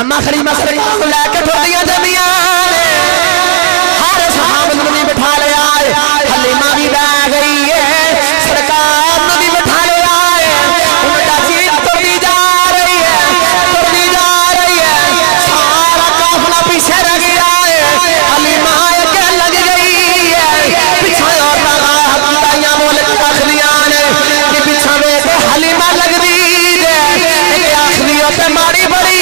اما خلیمہ سرکار کو لے کے ٹھوڑیاں جمعیاں حارث حامد نے بٹھا لیا حلیمہ بھی بہ گئی ہے سرکار نے بھی بٹھا لیا امدہ چیز توڑی جا رہی ہے سارا قافلہ پیچھے رہ گیا ہے حلیمہ کے لگ گئی ہے پیچھے اور لگا حقیقیاں مولک آخریاں نے کہ پیچھے میں سے حلیمہ لگ دی ہے ایک آخریوں پہ ماری بڑی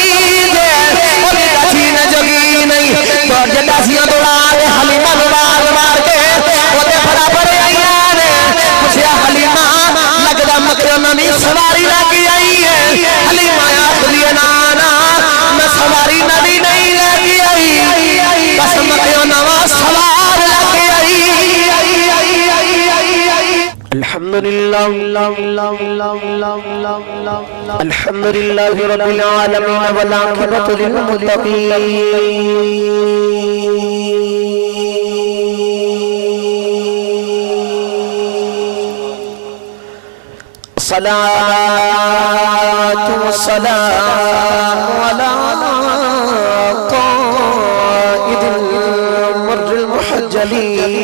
جداسیاں دوڑا رہے حلیمہ مار کے وہ برابر آئیاں نے مجھے حلیمہ لگدہ مکرمہ میں سواری لگی آئی ہے حلیمہ آخری نانا میں سواری نبی نہیں لگی آئی بس مکرمہ سوار لگی آئی الحمدللہ الحمدللہ رب العالمین والعاقبۃ للمتقین الصلاة والسلام على قائد المر المحجلين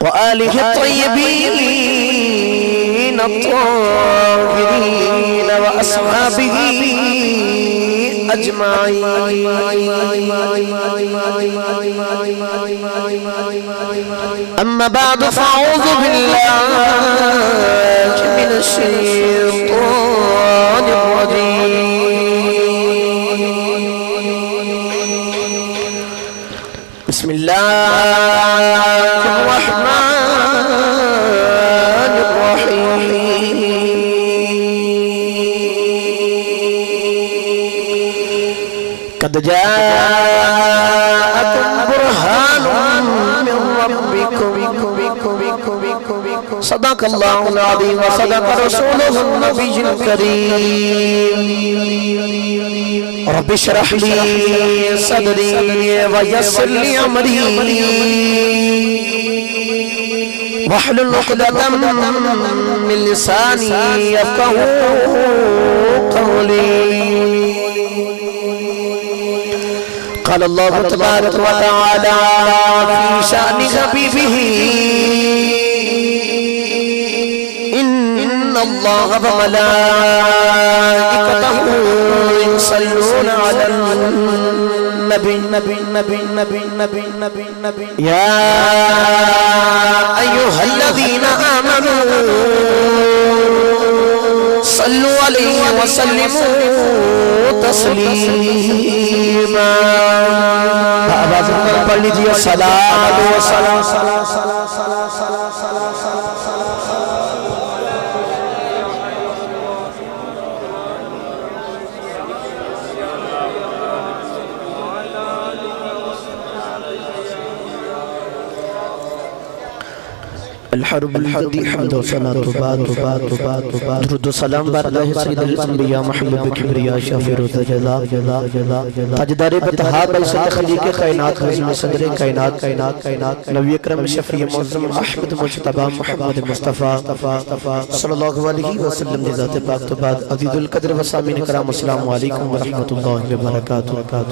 وآله الطيبين الطاهرين وأصحابه أجمعين أما بعد فأعوذ بالله من الشيطان الرجيم بسم الله الرحمن الرحيم قد جاءكم برهان من ربكم صدق الله العظيم وصدق رسوله النبي الكريم رب اشرح لي صدري ويسر لي امري واحلل عقدة من لساني يفقهوا قولي قال الله تبارك وتعالى في شأن حبيبه إن الله وملائكته يصلون على النبي يا أيها الذين آمنوا صلوا عليه وسلموا تسليما آواز پڑھ لیجئے صلاة وسلام الحرب الحدی حمد و صلاة و بعد درود و سلام بر اللہ سید الانبیاء محمد کبریاء شافر و تجزا تاجدار بتحاد بلسط خلیق کائنات خزم صدر کائنات نبی اکرم شفیع معظم احمد مجتبہ محمد مصطفیٰ صلی اللہ علیہ وسلم ذات پاک تو بعد عزیز القدر و سامین کرام السلام علیکم ورحمت اللہ وبرکاتہ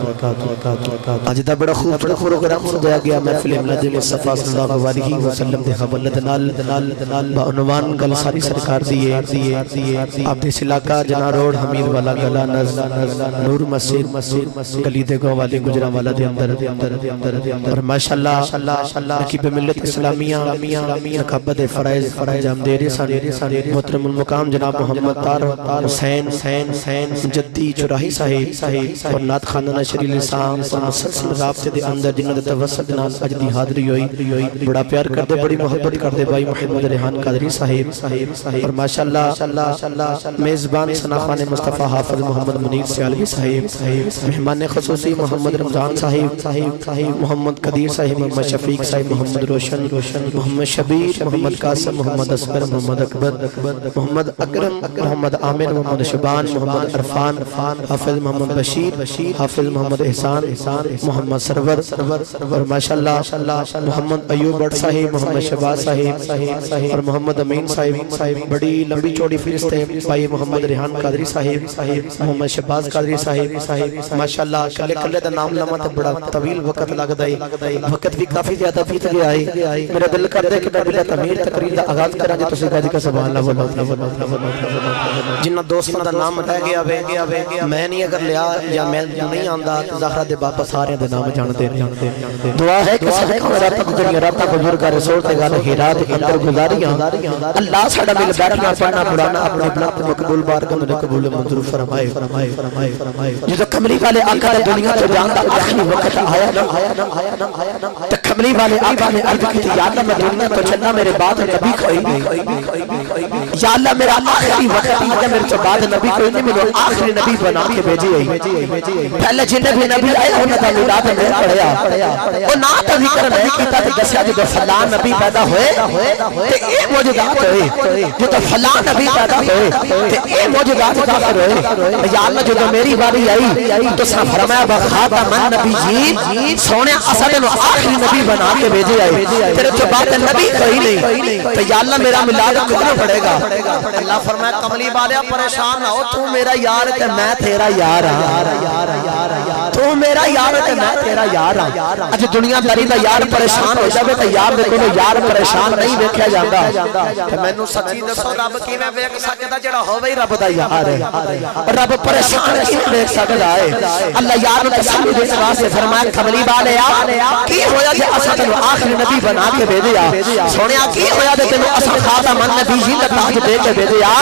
تاجدہ بڑا خوب پروگرام سدایا گیا محفل ملاد مصطفیٰ صلی اللہ علیہ وسلم دے حوالت با عنوان گل ساری سرکار دیئے آپ دیس علاقہ جنا روڈ حمید والا گلا نور مسجد گلی دے گو والے گجرہ والا دے اندر اور ماشاءاللہ رکیب ملت اسلامیہ نقابت فرائض جامدیری سانے محترم المقام جناب محمد طار حسین جدی چراہی صاحب اور نات خاندان شریل لسان اور مسلسل رابطے دے اندر جنہ توسط نال اجدی حاضری ہوئی بڑا پیار کر دے بڑی محبت کر دے بھائی محمد ریحان قادری صاحب اور ماشاءاللہ میزبان ثناخوان مصطفیٰ حافظ محمد منیر سیالوی صاحب مہمان خصوصی محمد رمضان صاحب محمد قدیر صاحب محمد شفیق صاحب محمد روشن محمد شبیر محمد قاسم محمد اصغر محمد اکبر محمد اکرم محمد عامر محمد شبان محمد عرفان حافظ محمد بشیر حافظ محمد احسان محمد سرور اور ماشاءاللہ محمد ایوب بٹ صاحب محمد شباز صاحب صاحب اور محمد امین صاحب بڑی لمبی چوڑی فہرست ہے بھائی محمد ریحان قادری صاحب محمد شہباز قادری صاحب ماشاءاللہ کلے کلے دا نام لما تے بڑا طویل وقت لگدا ہے وقت بھی کافی زیادہ بیت گیا ہے میرا دل کردا ہے کہ میں بلا تمہیر تقریر دا آغاز کراں جے تسی گاجی کا سبحان اللہ جنہ دوستاں دا نام رہ گیا وے میں نہیں اگر لیا یا میں نہیں آندا زہرا دے باپا سارے دے نام جانتے ہیں دعا ہے کہ صدقہ راتاں گزریاں راتاں بزرگ رسول تے گل ہیرات کے اندر گزاریاں اللہ ساڈا مل بیٹھنا پڑھنا پرانا اپنے بلند مقبول بارگاہ میں قبول منظور فرمائے جدو کملی والے آقا نے دنیا تو جانتا آخری وقت آیا نا تو کملی والے آقا نے عرض کی یا اللہ میں دنیا تو چلنا میرے بعد نبی کوئی نہیں یا اللہ میرا آخری وقت آیا میرے تو بعد نبی کوئی نہیں میرے آخری نبی بنا کے بھیجی ہے پہلے جن بھی نبی آئے انہوں نے میلاد میں پڑھیا وہ نا تو ذکر نہیں کیتا کہ دسیا جدو فلان نبی پیدا ہوئے تے اے موجودات ہوئے جدو فلان نبی پیدا ہوئے تے اے موجودات ظاہر ہوئے یا اللہ جدو میری باری آئی تو سا فرمایا بخاتم النبیین سونے اسد نو آخری نبی بنا کے بھیجے آئے تیرے تو بات نبی کوئی نہیں تو یا اللہ میرا میلاد کتنا پڑے گا اللہ فرمایا کملی والے پریشان نہ ہو تو میرا یار تے میں تیرا یار ہاں تو میرا یار تے میں تیرا یار ہاں اج دنیا داری دا یار پریشان ہو جاوے تے یار دے کولوں یار پریشان نہیں ویکھیا جاندا تے مینوں سچی دسو رب کیویں ویکھ سکدا جڑا ہوے رب دا یار ہے رب پریشان کیویں ویکھ سکدا ہے اللہ یار نوں تسلی دے واسطے فرمایا کملی والے کی ہویا جے اساں تینوں آخری نبی بنا کے بھیجیا سونیا کی ہویا تے تینوں اساں خاتم النبیین دا تاج دے کے بھیجیا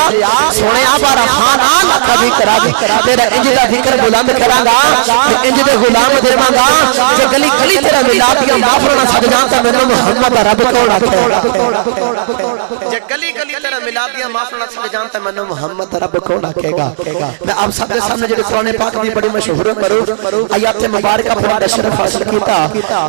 سونیا بارا خان اللہ کبھی کرا تیرا انج دا ذکر بلند کراں گا انج دے غلام دیواں گا جو گلی گلی تیرا میلاد یا معافرنا سج جانتا مینوں محمد رب کون آکھے جے گلی گلی تیرا میلاد یا معافرنا سج جانتا مینوں محمد رب کون آکھے گا میں آپ سب کے سامنے جو قرآن پاک دی بڑی مشہور کروں آیات مبارکہ پر شرف حاصل کیتا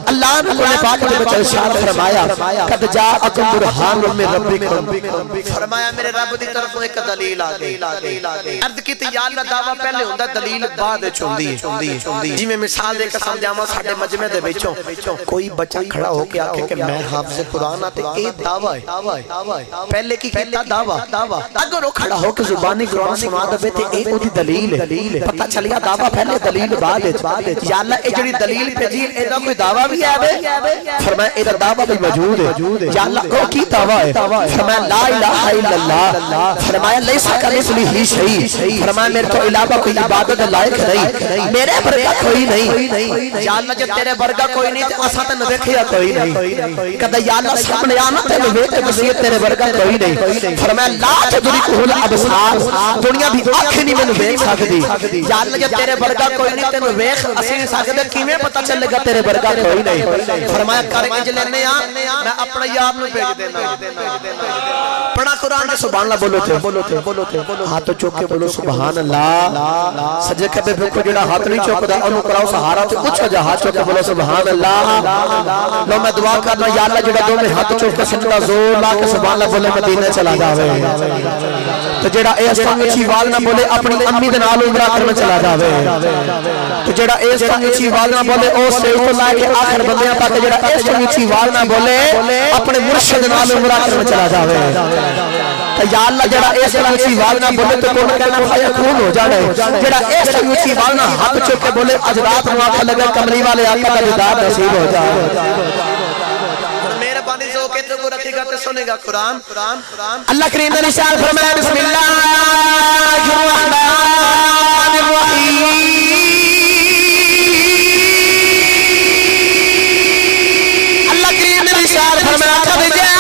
اللہ نے قرآن پاک دے وچ ارشاد فرمایا قد جاءکم برہان من ربکم فرمایا میرے رب دی طرفوں ایک دلیل آ گئی عرض کیتی یا اللہ دعویٰ پہلے ہوندا دلیل بعد وچ ہوندی جی میں مثال دے کے سمجھاواں ساڈے مجمع دے وچوں کوئی بچہ کھڑا ہو کے آکھے کہ میں حافظ قرآن تے اے دعویٰ ہے پہلے کی کیتا دعویٰ اگر وہ کھڑا ہو کے زبانی قرآن سنا دے تے اے اودی دلیل ہے پتہ چلیا دعویٰ پہلے دلیل بعد یا اللہ اے جڑی دلیل بھیجی اے دا کوئی دعویٰ بھی ہے فرمایا اے دا دعویٰ بھی موجود ہے یا اللہ کو کی دعویٰ ہے فرمایا لا الہ الا اللہ فرمایا لیسا کمثلہ شیء فرمایا میرے تو علاوہ کوئی عبادت لائق نہیں میرے برگا کوئی نہیں یا اللہ جب تیرے برگا کوئی نہیں تے اساں تے ویکھیا کوئی نہیں کدے یا اللہ سامنے آنا تے ویکھ کے وصیت تیرے برگا کوئی نہیں فرمایا لا تدرکہ الابصار دنیا دی اکھ نہیں مینوں ویکھ سکدی یا اللہ جب تیرے برگا کوئی نہیں تینوں ویکھ اسی نہیں سکدے کیویں پتہ چلے گا تیرے برگا کوئی نہیں فرمایا کر انج لینے میں اپنا یار نوں بھیج دینا پڑھا قرآن دے سبحان اللہ بولو تے ہاتھ چوک کے بولو سبحان اللہ سجے کبے کو جڑا ہاتھ نہیں چوکدا اونوں کراؤ سہارا تے کچھ جا ہاتھ چوک کے بولو سبحان اللہ لو میں دعا کرنا یا اللہ جڑا دو میں ہاتھ چوک کے سجدہ زور لا کے سبحان اللہ بولے مدینے چلا جاوے تے جڑا اس طرح اچھی آواز نہ بولے اپنی امی دے نال عمرہ کرنے چلا جاوے تے جڑا اس طرح اچھی آواز نہ بولے او سیل تو لا کے آخر بندیاں تک جڑا اس طرح اچھی آواز نہ بولے اپنے مرشد نال عمرہ کرنے چلا جاوے یا اللہ جڑا اس طرح اچھی آواز نہ بولے تو کون کہنا خیر خون ہو جانے جڑا اس طرح اچھی آواز نہ ہاتھ چوک کے بولے اج رات نو آنکھ لگے کملی والے آقا کا دیدار نصیب ہو جائے مہربانی سے کے تو رکھے گا تے سنے گا قرآن اللہ کریم نے ارشاد فرمایا بسم اللہ الرحمن الرحیم اللہ کریم نے ارشاد فرمایا قد جاء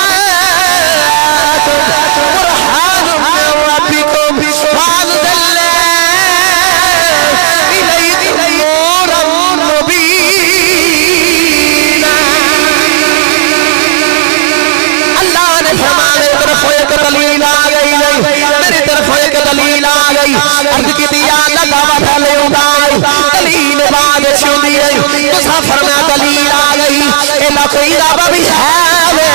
عرض کی دیا لگاوا پھیلے اندائی دلیل بعد چھوڑی رہی تسا فرمایا دلیل آگئی ایلا کوئی دعویٰ بھی ہے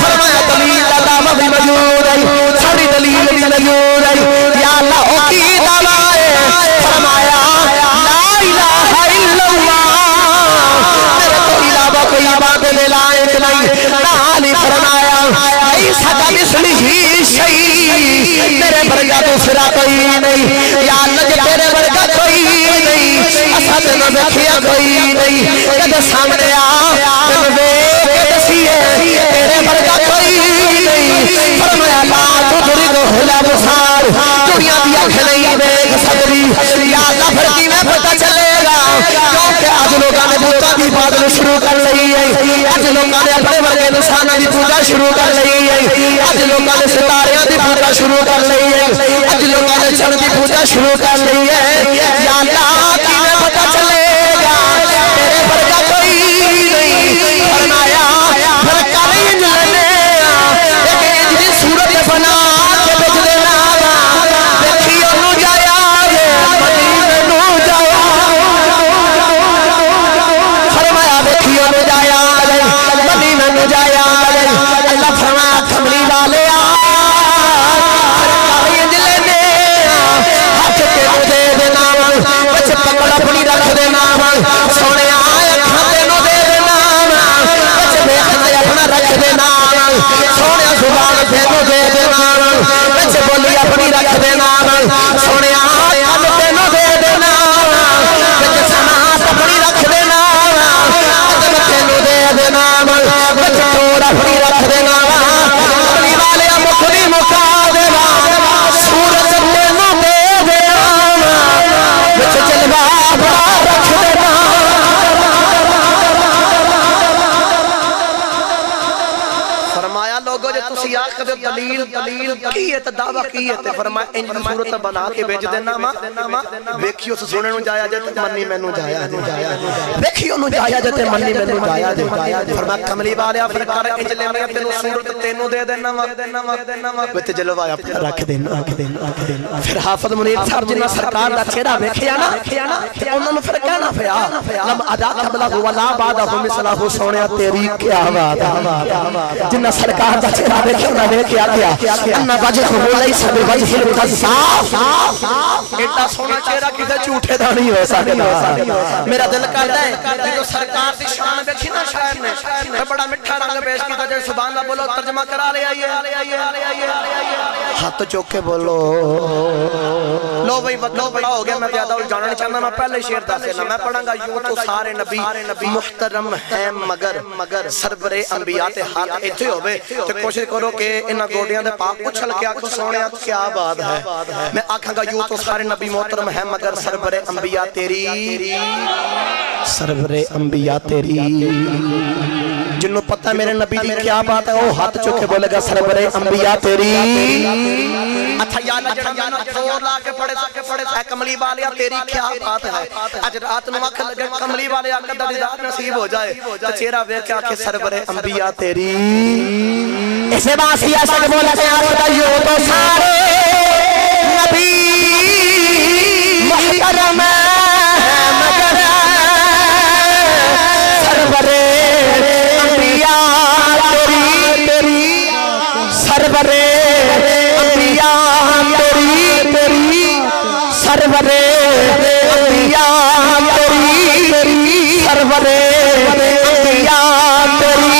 فرمایا دلیل دعویٰ بھی موجود ہے ساری دلیل بھی موجود ہے یا اللہ او کی دعویٰ ہے فرمایا لا الہ الا اللہ میرے تو علاوہ کوئی عبادت لائق نہیں نالی فرمایا میرے ورگا دوسرا کوئی نہیں یا اللہ جے تیرے ورگا کوئی نہیں اساں تینوں ویکھیا کوئی نہیں کدے سامنے آ تینوں ویکھ کے دسیے تیرے ورگا کوئی نہیں فرمایا لا تدرک الابصار دنیا دی اکھ نہیں دیکھ سکتی یا اللہ پھر کیویں پتہ چلے گا کیونکہ اج لوگاں نے بتاں دی عبادت شروع کر لئی ہے اج لوگاں نے اپنے ورگے انساناں دی پوجا شروع کر لئی ہے اج لوگاں نے ستاریاں دی پوجا شروع کر لئی ہے اج لوگاں نے چڑھ دی پوجا شروع کر لئی ہے یا اللہ کیویں پتہ چلے گا تیرے ورگا کوئی نہیں فرمایا پھر کل انج لینے ایک انج دی صورت بنا کے بھیج دینا دیکھی انہوں جایا مدینے نو جایا فرمایا دیکھی انہوں جایا مدینے نو جایا اللہ فرمایا کملی والے اپنی رکھ دینا سونے آئے کھاتے نو دے دینا بچے بیختے اپنا رکھ دینا سونے زبان تینو دے دینا بچے بولی اپنی رکھ دینا سونے آئے کھاتے نو دے دینا بچے سنات اپنی رکھ دینا بچے تینو دے دینا بچے توڑ اپنی رکھ دینا اپنی والے مکھری مکا دینا سورج تینو دے دینا بچے جلوہ دلیل کی ہے دعویٰ کی ہے فرمایا انج صورت بنا کے بیچ دینا ویکھیو سونے نو جایا جے منی مینوں جایا ویکھیو نو جایا جے منی مینوں جایا فرمایا کملی والیا پھر کر انج لینے تینو صورت تینو دے دینا وچ جلوہ رکھ دینا پھر حافظ منیر صاحب جنہ سرکار دا چہرہ ویکھیا نا تے انہاں نوں پھر کہنا پیا لم ادا قبلہ ولا بعدہ مثلہ سونیا تیری کیا بات جنہ سرکار دا چہرہ ویکھیا کیا انہ وجہ مولی سب وجہ القصاف ایڈا سونا چہرہ کسے جھوٹے دا نہیں ہو سکتا میرا دل کرتا ہے جو سرکار دی شان دیکھی نا شاعر نے بڑا مٹھا رنگ پیش کیتا جو سبحان اللہ بولو ترجمہ کرا لے آئیے ہاتھ چوک کے بولو لو بھئی وقت بڑا ہو گیا میں زیادہ جانا نہیں چاہتا میں پہلے شعر دا سے میں پڑھاں گا یوں تو سارے نبی محترم ہیں مگر سربر انبیاء تے ہاتھ ایتھے ہوئے تو کوشش کرو کہ انہاں گوڑیاں دے پاک اچھل کے آنکھ سونے کیا بات ہے میں آنکھاں گا یوں تو سارے نبی محترم ہیں مگر سربر انبیاء تیری جنہوں پتہ ہے میرے نبی دی کیا بات ہے وہ ہاتھ چکے بولے گا سربر انبیاء تیری اچھا یا اللہ تھور لا کے پڑے اے کملی والیا تیری کیا بات ہے آج رات نو آنکھ لگے کملی والیا قدر دیدار نصیب ہو جائے تو چہرہ ویکھ کے آنکھیں سربر انبیاء تیری اسے باسی عاشق بولا کہ آستا یوں تو سارے نبی محترم مگر سربر انبیاء تیری سربر انبیاء تیری سربر انبیاء تیری سربر انبیاء تیری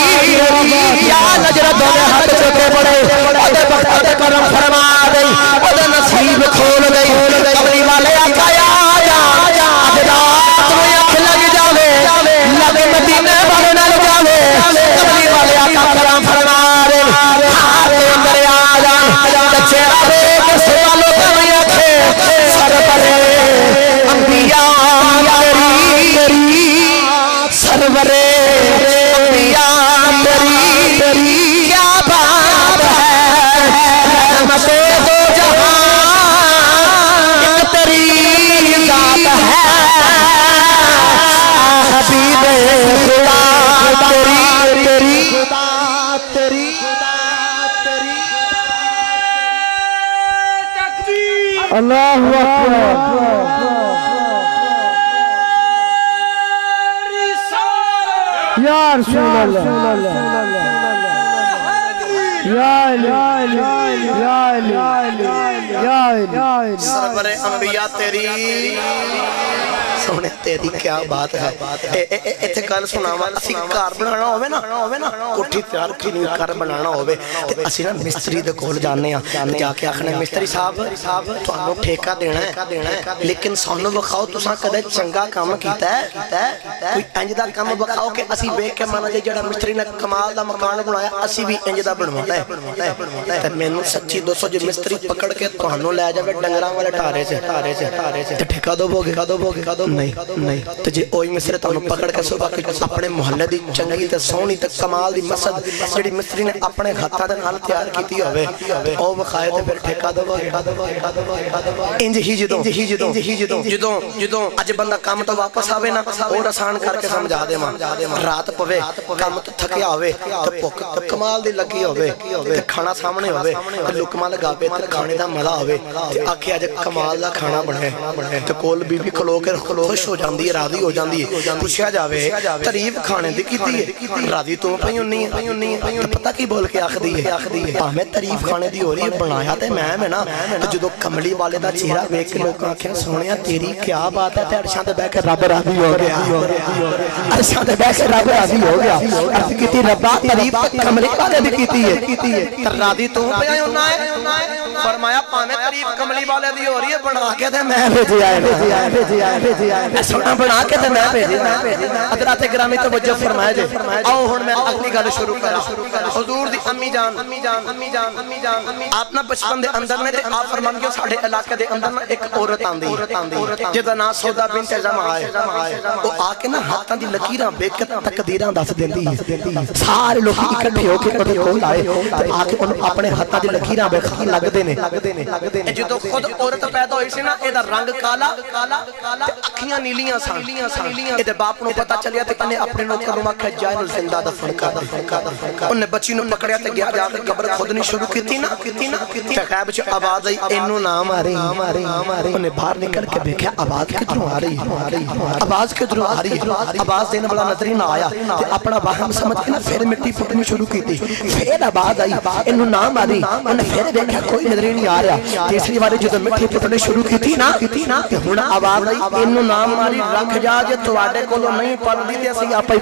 یا نجرت ہونے ہاتھ چوکے پڑے اودے بخت کرم فرما دئی اودے نصیب کھول دئی کملی والے آقا آیا آج رات میں اکھ لگ جاوے لگ مدینے والے نال جاوے کملی والے آقا کرم فرما دئی ہاتھ اندر آجا چہرہ دیکھ سوالوں کا میں اکھے سربر انبیاء تیری سربر انبیاء تیری کیا بات ہے رحمت دو جہاں ایک تیری ذات ہے حبیب خدا تیری اللہ اکبر یا رسول اللہ یا علی سرور انبیاء تیری سونے تیری کیا بات ہے ایتھے گل سناواں اسی گھر بنانا ہوے نا کوٹھی تیار کھنی کر بنانا ہوے تے اسی نا مستری دے کول جانے ہاں جا کے آکھنے مستری صاحب تانوں ٹھیکہ دینا ہے لیکن سانوں وکھاؤ تساں کدے چنگا کام کیتا ہے کوئی انج دا کام وکھاؤ کہ اسی ویکھ کے مانا جڑا مستری نے کمال دا مکان بنایا اسی بھی انج دا بنوانا ہے تے مینوں سچی دوستو جو مستری پکڑ کے تانوں لے جاوے ڈنگراں والے ٹھارے چ تے ٹھیکہ دو گے نہیں تے جے اوہی مستری تانوں پکڑ کے صبح کے اپنے محلے دی چنگی تے سونی تے کمال دی مسجد جڑی مستری نے اپنے ہاتھاں دے نال تیار کیتی ہوے او وکھائے تے پھر ٹھیکہ دو گے انج ہی جدوں اج بندہ کام تو واپس آوے نا اور آسان کر کے سمجھا دیواں رات پوے کام تو تھکیا ہوے تے بھوک کمال دی لگی ہوے تے کھانا سامنے ہوے تے لقمہ لگاوے تے کھانے دا مزہ ہوے تے آکھے اج کمال دا کھانا بنے تے کول بی بی کھلو کے خوش ہو جاندی ہے راضی ہو جاندی ہے پوچھیا جاوے تعریف کھانے دی کیتی ہے راضی تو پئی ہونی ہے پتہ کی بول کے آکھدی ہے بھاویں تعریف کھانے دی ہو رہی ہے بنایا تے میں نا تے جدوں کملی والے دا چہرہ ویکھ کے لوکاں آکھیا سونیا تیری کیا بات ہے تے عرشاں تے بیٹھ کے رب راضی ہو گیا عرشاں تے بیٹھ کے رب راضی ہو گیا عرض کیتی ربا تعریف کملی والے دی کیتی ہے تے راضی تو پئی ہونا ہے فرمایا پاویں تعریف کملی والے دی ہو رہی ہے بنا کے تے میں بھیجیا سونا بنا کے تے میں بھیجیا حضرات گرامی توجہ فرمایا جے آؤ ہن میں اگلی گل شروع کراں حضور دی امی جان آپ نا بچپن دے اندر نے تے آپ فرمان کے ساڈے علاقے دے اندر نا ایک عورت آندی جدا نام سودا بنت زما ہے او آ کے نا ہاتھاں دی لکیراں ویکھ کے تقدیراں دس دیندی ہے سارے لوگ اکٹھے ہو کے اودے کول آئے تے آ کے انہوں اپنے ہاتھاں دی لکیراں ویکھن لگدے نے جدوں خود عورت پیدا ہوئی سی نا اے دا رنگ کالا تے اکھیاں نیلیاں سن اے دے باپ نو پتہ چلیا تے کنے اپنے نوکر نو آکھیا جائے نو زندہ دفن کر انہیں بچی نو پکڑیا تے گیا جا کے قبر کھودنی شروع کیتی نا تے غیب چ آواز آئی اینو نہ ماری انہیں باہر نکل کے دیکھا آواز کدھروں آ رہی ہے آواز دینے والا نظر ہی نہ آیا تے اپنا وہم سمجھ کے نا پھر مٹی پھٹنی شروع کیتی پھر آواز آئی اینو نہ ماری انہیں پھر دیکھا کوئی نظر ہی نہیں آ رہا تیسری بار جدوں مٹی پھٹنی شروع کیتی نا تے ہن آواز آئی اینو نہ ماری رکھ جا جے تواڈے کولوں نہیں پلدی تے اسی آپے ہی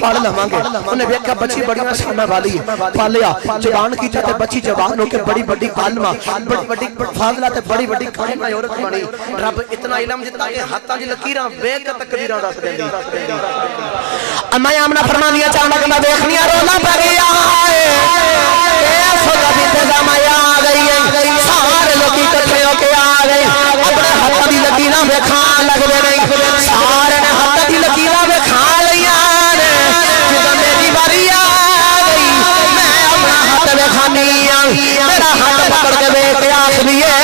پاڑ لواں گے انہیں ویکھا بچی بڑیاں شاناں والی پالیا جوان کی تے بچی جوان ہو کے بڑی بڑی عالمہ بڑی بڑی فاضلہ تے بڑی بڑی قائمہ عورت بنی رب اتنا علم دتا کہ ہاتھاں دی لکیراں ویکھ کے تقدیراں دس دیندی اما آمنہ فرمانیاں چاہنا کہ میں دیکھنیاں رونا پہ گیا اے سودا بنت زما آ گئی ہے سارے لوگ اکٹھے ہو کے آ گئے اپنے ہاتھاں دی لکیراں ویکھان لگ پے سارے نے ہاتھاں دی لکیراں ویکھان لیاں جدوں میری باری آ گئی میں اپنا ہاتھ ویکھانی آ میرا ہاتھ پکڑ کے ویکھ کے آکھدی ہے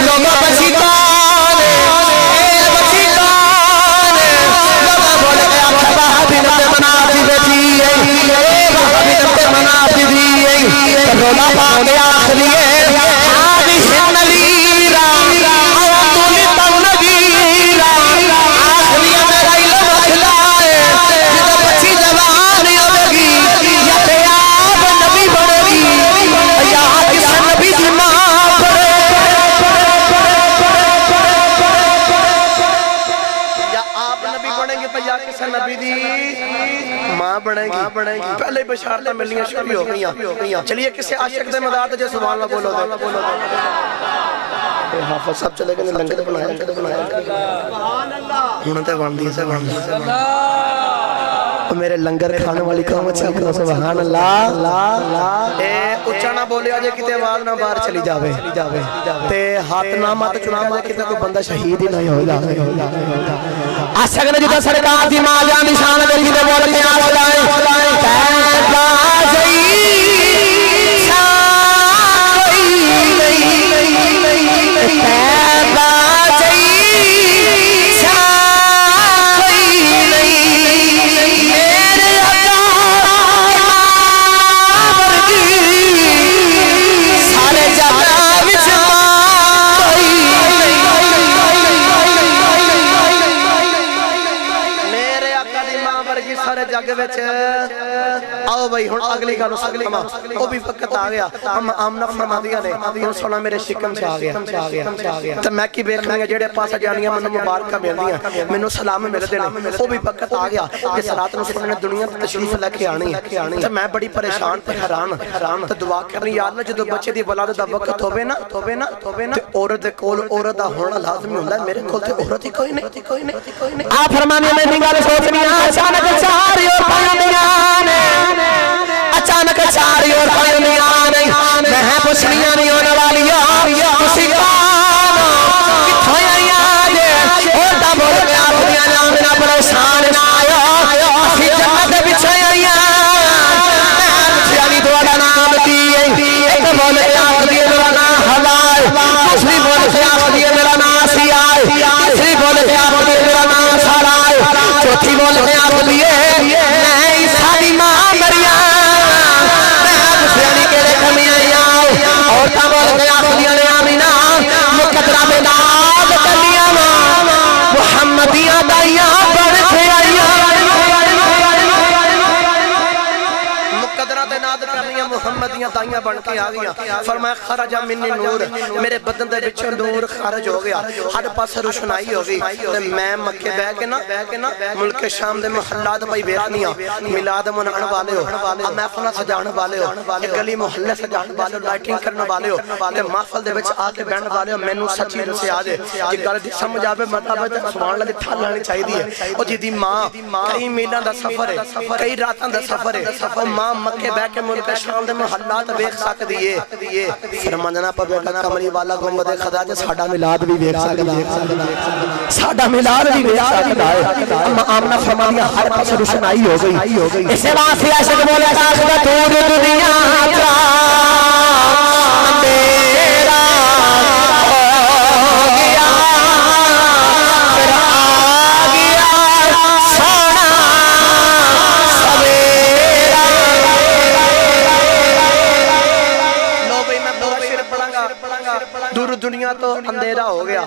لوگوں بچی کون اے بچی کون لوگوں بولے کہ اچھا بنت منافی بیٹھی ہے اے بنت منافی دی ہے رولا پا کے آکھدی ہے آدھی نلیرا اوتل تنگیرا آکھدی ہے میرا علم اکھلا ہے جدوں بچی جوان ہوے گی یا تے آپ نبی بنے گی یا کس نبی دی ماں نبی دی ماں بنے گی پہلے بشارتیں ملنیاں شروع ہو گئیاں چلیے کسی عاشق دے مدار تے سبحان اللہ بولو دے حافظ صاحب چلے گئے لنگر بنایا ہن تے بن دی میرے لنگر کھانے والی قوم اچھا سبحان اللہ اے اچھا نہ بولیا جے کتے آواز نہ باہر چلی جاوے تے ہاتھ نہ مات چنا جے کتے کوئی بندہ شہید ہی نہیں ہو جائے عاشق نے جدا سرکار دی ماں جان دی شان دے کتے بول کے آ جائے پیدا جئی لو بھائی ہن اگلی گل سنما او بھی وقت آ گیا ہم آمنہ فرماندیاں نے ہن سونا میرے شکم چ آ گیا تے میں کی ویکھنا ہے جڑے پاسے جانیاں مینوں مبارکاں ملدیاں مینوں سلام ملدے نے او بھی وقت آ گیا جس رات نوں سننے دنیا تے تشریف لے کے آنی تے میں بڑی پریشان تے حیران تے دعا کرنی یا اللہ جدوں بچے دی ولادت دا وقت ہوے نا تے عورت دے کول عورت دا ہونا لازمی ہوندا ہے میرے کول تے عورت ہی کوئی نہیں آ فرمانے میں نہیں گل سوچنی اچانک چار اور پاندیاں نے اچانک چار اور پاندیاں نے میں پوچھنیاں نہیں ہونے والیاں تسی کون کتھوں آئیاں جے او تا بول کے آکھدیاں نے میرا پریشان نہ آیا اسی جنت دے پیچھے آئیاں میں پوچھیا نہیں تہاڈا نام کی ہے ایک بول کے آکھدی ہے میرا نام حلال دوسری بول کے آکھدی ہے میرا نام سیاہ تیسری بول کے آکھدی ہے میرا نام سارا چوتھی بول کے آکھدی ہے میں عیسیٰ دی ماں مریم میں پوچھیا نہیں کیڑے کمی آئیاں اور تا بول کے آکھدی ہے آمینہ مقدرہ بے ناز کلیاں محمدیاں دائیاں بڑھ کے آئیاں مقدرہ دے ناد کرنیاں محمدیاں دائیاں بن کے آگیاں فرمایا خرجہ منی نور میرے بدن دے بچے نور خارج ہو گیا ہر پاس روشنائی ہو گئی تے میں مکے بہ کے نا ملک شام دے محلات پئی ویکھنیاں میلاد مناون والے ہو محفل سجاون والے ہو گلی محلے سجاون والے ہو لائٹنگ کرن والے ہو تے محفل دے وچ آ کے بہن والے ہو مینوں سچی دسیا جے جے گل دی سمجھ آوے مطلب سبحان اللہ دی ٹھل لانی چاہیے او جی دی ماں کئی میلاں دا سفر ہے کئی راتاں دا سفر ہے او ماں مکے بہ کے ملک شام دے محلات ویکھ سکدی ہے فرمانا پوے گا کملی والا گنبد خدا تے ساڈا میلاد بھی ویکھ سکدا ہے ساڈا میلاد بھی ویکھ سکدا ہے آمنہ فرمایا ہر پاس روشنائی ہو گئی اس واسطے عاشق بولے آخدا دور دنیا کا اندھیرا ہو گیا پھر آ گیا سونا سویرا لو بھئی میں پورا شعر پڑھاں گا دور دنیا تو اندھیرا ہو گیا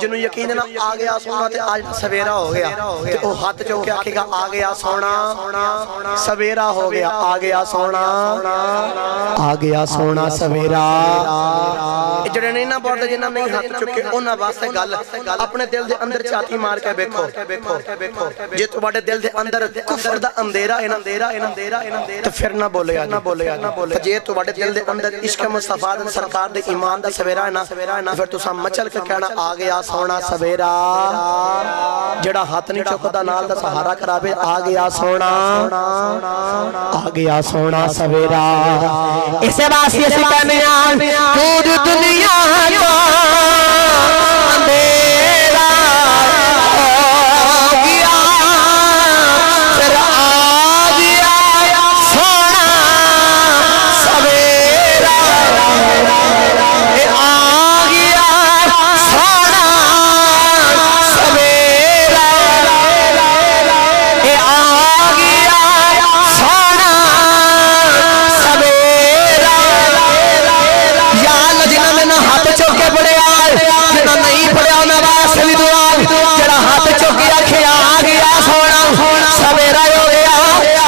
جنہوں یقین نہ آ گیا سونا تے آج سویرا ہو گیا تے او ہاتھ جو کے آکھے گا آ گیا سونا سویرا ہو گیا آ گیا سونا سویرا جڑے نہیں نہ بولتے جنہاں نہیں ہاتھ چکے انہاں واسطے گل اپنے دل دے اندر چھاتی مار کے بیکھو جے تواڈے دل دے اندر کفر دا اندھیرا تے پھر نہ بولیا جے تواڈے دل دے اندر عشق مصطفیٰ دے سرکار دے ایمان دا سویرا ہے نا پھر تساں مچل کے کہنا آ گیا سونا سویرا جڑا ہاتھ نہیں چکدا نال دا سہارا کراوے آ گیا سونا سویرا اسے واسطے اسی کہنے دور دنیا کا اندھیرا ہو گیا پھر آ گیا سونا سویرا آ گیا سونا سویرا آ گیا سونا سویرا یا اللہ جنہاں میں نہ ہاتھ چوکے پڑے آئے جنہاں نہیں پڑے آنا واسطے بھی دعا جڑا ہاتھ چوکے آکھے آ گیا سونا سویرا ہو گیا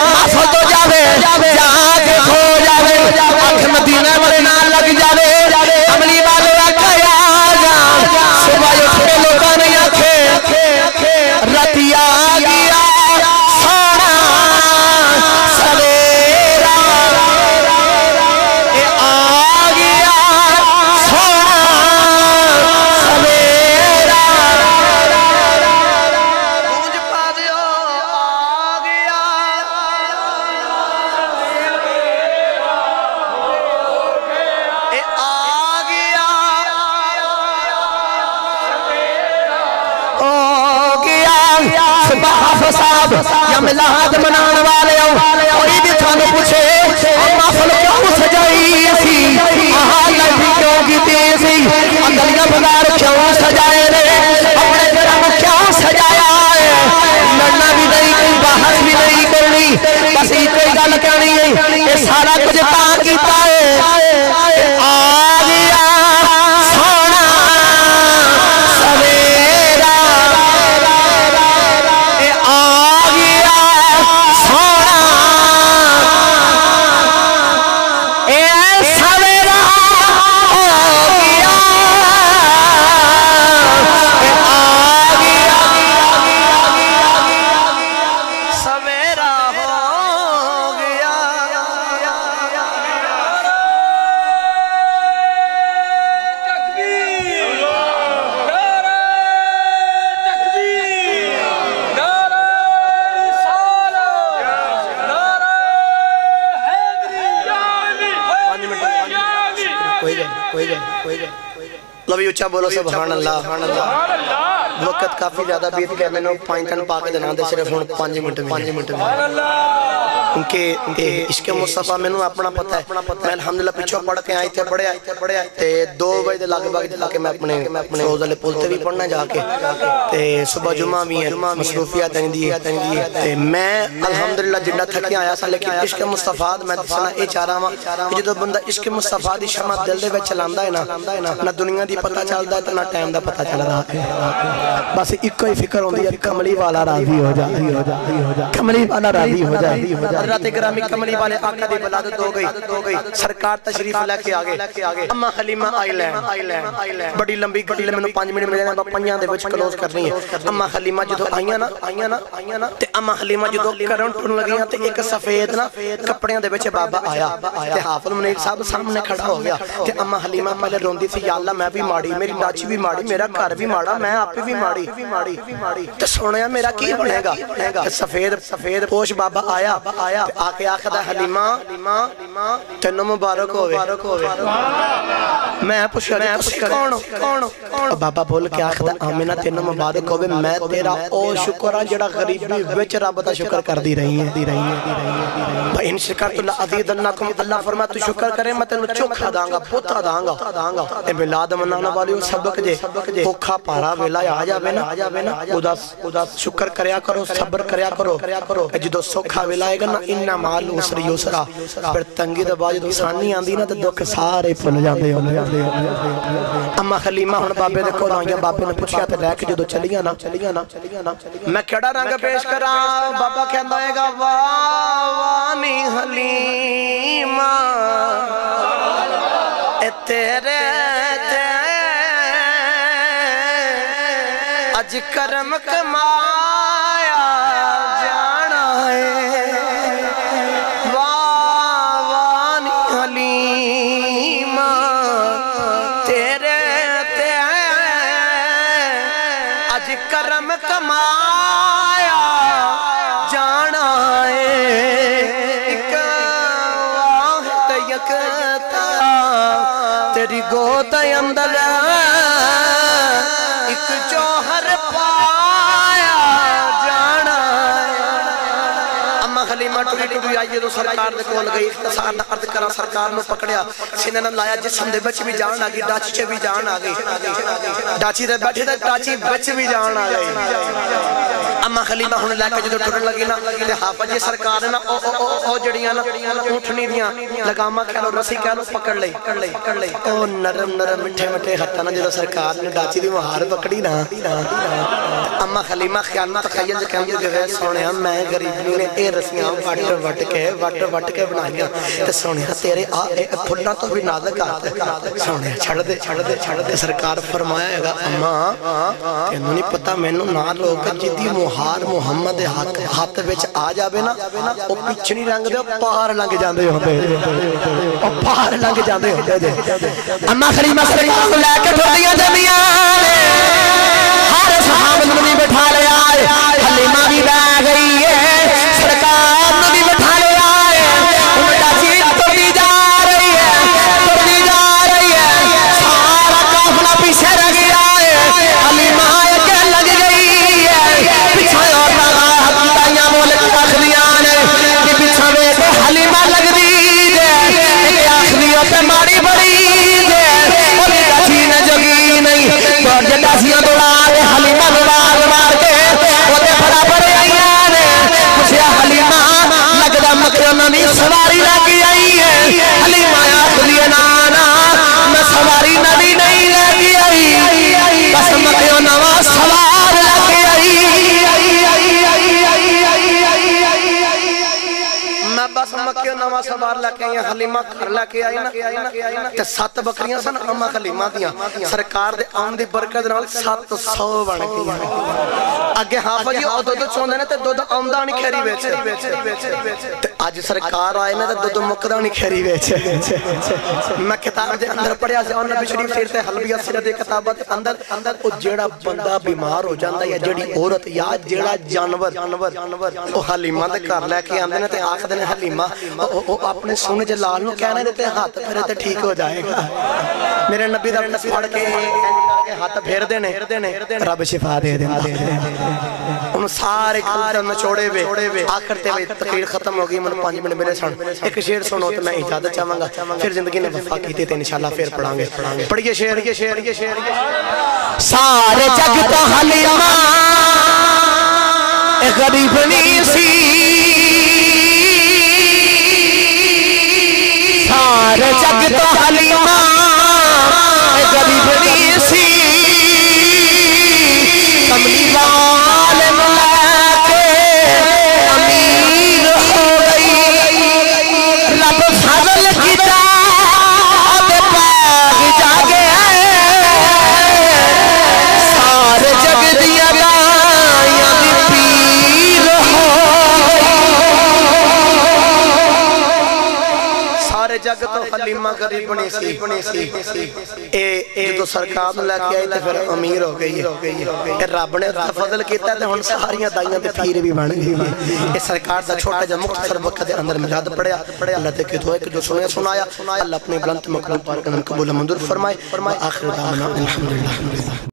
معافل تو جاوے جہاں کے کھو جاوے آنکھ مدینہ مرنا لگ جاوے عملی والے آکھا یا جا صبح اٹھے لوگاں نہیں آکھے راتی آ گیا سونا سویرا آ گیا سونا سویرا گونج پا دیو آ گیا آ گیا ہو گیا صبح فساد یا ملاد منان والے کوئی بھی تھانو پوچھے محفل کیوں سجائی سی لڑی کیوں کیتی سی گلیاں بازار کیوں سجائے رے اپنے گھروں کیوں سجایا ہے لڑنا بھی نہیں کوئی بحث بھی نہیں کرنی بس کوئی گل کہنی ہے یہ سارا کچھ تا کیتا ہے آ گیا سونا سویرا آ گیا سونا لو بھی اچھا بولو سبحان اللہ. وقت کافی زیادہ بیت گیا میں نے 5 دن پاک دینا دے صرف 5 منٹ کیونکہ عشق مصطفیٰ میں نے اپنا پتہ ہے. میں الحمدللہ پیچھو پڑھ کے آئی تھے پڑھے تے 2 بجے لگ بھگ جا کے میں اپنے روز والے پل تے بھی پڑھنا جا کے تے صبح جمعہ بھی ہے مصروفیات تے میں الحمدللہ جنہ تھکی آیا سا لیکن عشق مصطفیٰ میں دسنا اے چاہ رہا ہوں کہ جدو بندہ عشق مصطفیٰ دی شمع دل دے وچ چلاندہ ہے نہ دنیا دی پتہ چلدا ہے تے نہ ٹائم دا پتہ چل رہا ہے. بس ایک ہی فکر ہوندی ہے کملی والا راضی ہو جا کملی والا راضی ہو جا. حضرت گرامی کملی والے آقا دی ولادت ہو گئی سرکار تشریف لے کے آگے اما حلیمہ آئی لینڈ بڑی لمبی گل میں 5 منٹ ملے ہیں پنجاں دے وچ کلوز کرنی ہے. اما حلیمہ جدو آئیاں نا تے اما حلیمہ جدو کرن ٹرن لگیاں تے ایک سفید نا کپڑیاں دے وچ بابا آیا تے حافظ منیر صاحب سامنے کھڑا ہو گیا تے اما حلیمہ پہلے روندی تھی یا اللہ میں بھی ماڑی میری ڈاچی بھی ماڑی میرا گھر بھی ماڑا میں آپ بھی ماڑی تے سونیا میرا کی بنے گا. سفید پوش بابا آیا آکے آخدہ حلیمہ تینوں مبارک ہوئے. میں پوچھا کون بابا بول کے آخدہ آمینہ تینوں مبارک ہوئے. میں تیرا او شکرہ جڑا غریبی وچ رب دا شکر کر دی رہی ہیں. ان شکر تو اللہ عزیزنکم اللہ فرما تو شکر کرے میں تینوں چوکھا دانگا پوتا دانگا. اے ملاد منانا والیوں سبق جے اوکھا پارا ویلا آ جاوے نا خدا شکر کریا کرو صبر کریا کرو. جدو سوکھا ویلا آئے گا نا انہا مال اسر یسرا پھر تنگی دبا جدو سانی آندی نا تو دکھ سارے پھل جاندے ہو. اما حلیمہ ہن بابے دے کول آئیاں بابے نے پوچھیا تے لے کے جدو چلیاں نا میں کیڑا رنگ پیش کراں. بابا کہندا ہے گا وانی حلیمہ اے تیرے اج کرم کمایا جانا ہے. وانی حلیمہ تیرے اج کرم کمایا جانا ہے. ایک واحد یکتا تیری گود اندر ایک جوہر پایا جانا ہے. اما حلیمہ ٹوٹی آئیے تو سرکار دے کول گئی اختصار دا عرض کرا سرکار میں پکڑیا سینہ نہ لایا جسم دے بچ بھی جان آگئی ڈاچی چے بھی جان آگئی ڈاچی دے بیٹھے دے ڈاچی بچ بھی جان آگئی. اما حلیمہ ہونے لے کے جدو ٹرن لگی نا تے حافظ جی سرکار نے نا او جڑیاں نا اونٹھنی دیاں لگامہ کہہ لو رسی کہہ لو پکڑ لئی او نرم مٹھے ہتھا نا جدو سرکار نے ڈاچی دی مہار پکڑی نا. اما حلیمہ خیال نا تخیل جے کہنگی جو سونے ہم میں غریبی نے اے رسیاں وٹ کے بنائیاں تے سونے تیرے پھلنا تو بھی نازک آتا ہے. سونے چھڑ دے سرکار فرمایا ہے گا اما تینوں نہیں پتا مینوں نہ لوگ جدی مہار محمد ہاتھ وچ آ جاوے نا او پچھنی رنگ دے پار لنگ جاندے ہوندے. اما حلیمہ سرکار کو لے کے ٹھوڑیاں جمیاں ہر صحابہ نے بھی بٹھا لیا حلیمہ بھی بہ گئی ہے سرکار نے بھی بٹھا لیا ان کا چیز توڑی جا رہی ہے سارا قافلہ پیچھے رہ گیا ہے. حلیمہ کے لگ گئی ہے پیچھے اور لگا حقیقیاں مولک آخریان کہ پیچھے میں تو حلیمہ لگ دی دے ایک آخریوں پہ ماری بڑی دے اور کا چین جگی نہیں تو جتا سیاں دوڑا دے حلیمہ مار کے وہ دے برابر آئیاں نے مجھے حلیمہ لگدہ مکرمہ میں سواری لگی آئی ہے. حلیمہ آخری نانا میں سواری نبی نہیں لگی آئی بس مکرمہ سوار لگی آئی. میں بس مکرمہ سوار لگی آئی حلیمہ کر لگی آئی نا تے 7 بکریاں سن اما حلیمہ دیاں سرکار دے آن دی برکت نال 700 بن گئی. اگے حافظ جی او دو چوندے نے تے دو آمدہ نہیں کھیری بیچے تے آج سرکار آئے نا تو دو مقدہ نہیں کھری بیچے میں کتاب دے اندر پڑھیا سے اور نبی شریف سیرتے حلبیہ سیرت کتابت اندر او جیڑا بندہ بیمار ہو جاندہ یا جیڑی عورت یا جیڑا جانور او حلیمہ دے کر لے کے آندے نے تے آخ دے حلیمہ او اپنے سونے جلال نو کہنے دیتے ہاتھ پھرے تے ٹھیک ہو جائے گا میرے نبی دا پڑھ کے ہاتھ پھیر دینے رب شفا دے دے انہوں سارے کلتے میں چھوڑے ہوئے آخر تے ہوئے تقریر ختم ہوگی من 5 منٹ ملے سن ایک شعر سنو تو میں اجازت چاہوں گا پھر زندگی نے وفا کی تے انشاءاللہ پھر پڑھاں گے پڑھئے شعر سارے جگ تو حلیمہ غریب نہیں سی سارے جگ تو حلیمہ غریب نہیں سی کملی وال ملا کے امیر ہو گئی رب فضل کتاب پاک جاگے سارے جگ دیا گائیاں دی پیر ہو سارے جگ تو حلیمہ غریب نہیں سی جو سرکار لے کے آئی تے پھر امیر ہو گئی رب نے فضل کیتا ہے تے ہن ساریاں دائیاں تے پیر بھی بن گئی اے سرکار دا چھوٹا جا مختصر وقت دے اندر مجاد پڑھیا اللہ تے کہ دعا کہ جو سنایا اللہ اپنے بلند مقبول پاک قبول منظور فرمائے آخر دعوانا الحمدللہ